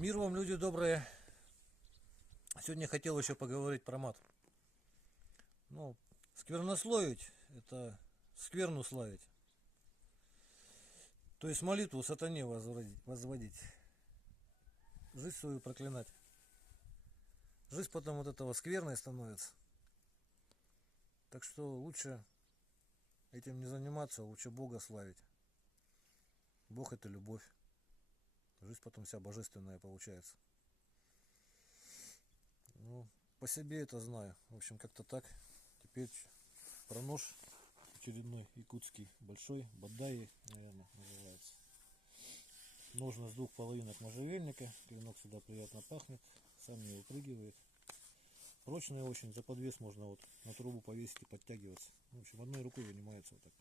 Мир вам, люди добрые. Сегодня хотел еще поговорить про мат. Ну, сквернословить — это скверну славить. То есть молитву сатане возводить. Жизнь свою проклинать. Жизнь потом от этого скверной становится. Так что лучше этим не заниматься, лучше Бога славить. Бог — это любовь. Жизнь потом вся божественная получается. Ну, по себе это знаю. В общем, как-то так. Теперь про нож очередной якутский, большой, Бадаи, наверное, называется. Ножны с 2 половинок можжевельника. Клинок сюда приятно пахнет. Сам не выпрыгивает. Прочный очень. За подвес можно вот на трубу повесить и подтягиваться. В общем, одной рукой вынимается вот так.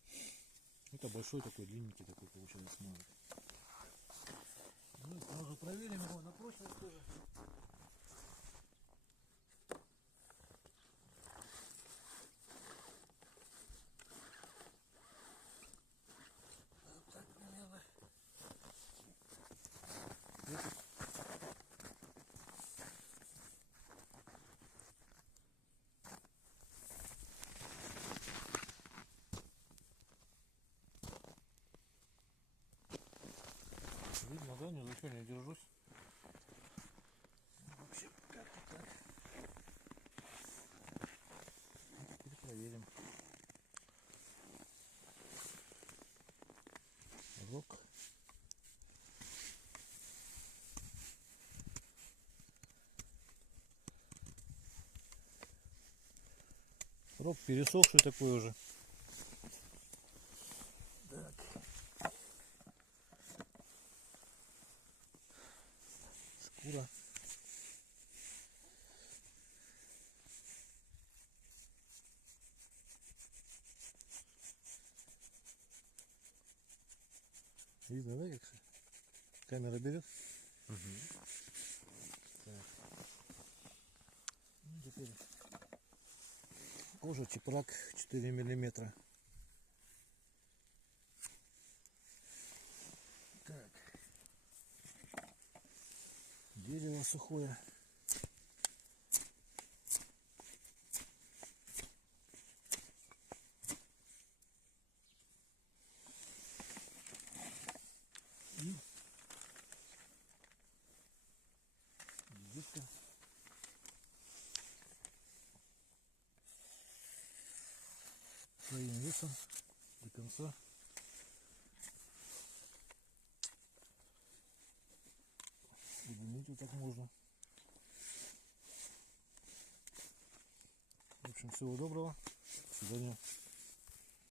Это большой такой, длинненький такой получается ножик. Ну, сразу проверим его на прочность тоже. Вот так примерно. Видно, да? Ни за что не держусь. В общем, как-то так. Теперь проверим. Рог. Рог пересохший такой уже. Так. Шкура. Видно, да, как камера берет? Угу. Так. Ну, теперь кожа чепрак 4 миллиметра. Так. Дерево сухое. И ветка. Своим весом до конца. Извините, так можно. В общем, всего доброго. До свидания.